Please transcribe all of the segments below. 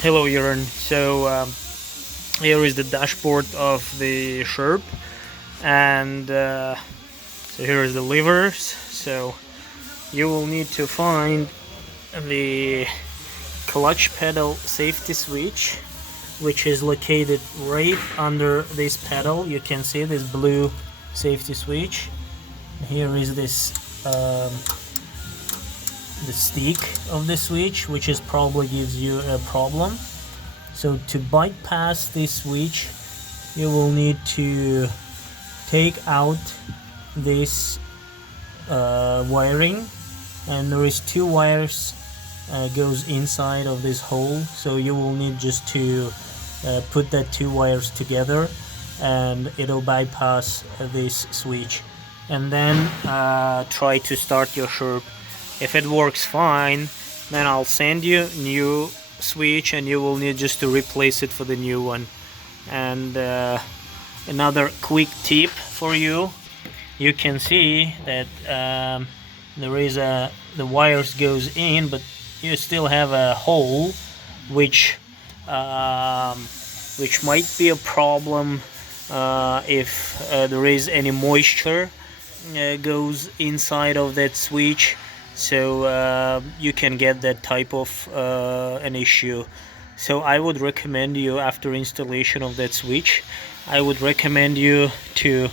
Hello, Jörn. Here is the dashboard of the Sherp, and so here is the levers. So you will need to find the clutch pedal safety switch, which is located right under this pedal. You can see this blue safety switch. Here is this the stick of the switch, which is probably gives you a problem. So to bypass this switch, you will need to take out this wiring, and there is two wires goes inside of this hole. So you will need just to put that two wires together, and it'll bypass this switch. And then try to start your Sherp. If it works fine, then I'll send you new switch, and you will need just to replace it for the new one. And another quick tip for you: you can see that there is the wires goes in, but you still have a hole, which might be a problem if there is any moisture goes inside of that switch. So you can get that type of an issue. So I would recommend you, after installation of that switch, I would recommend you to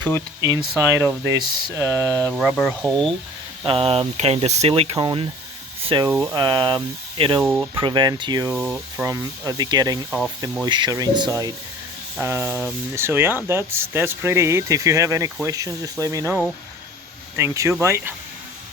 put inside of this rubber hole kind of silicone, so it'll prevent you from the getting of the moisture inside. So yeah, that's pretty it. If you have any questions, just let me know. Thank you. Bye.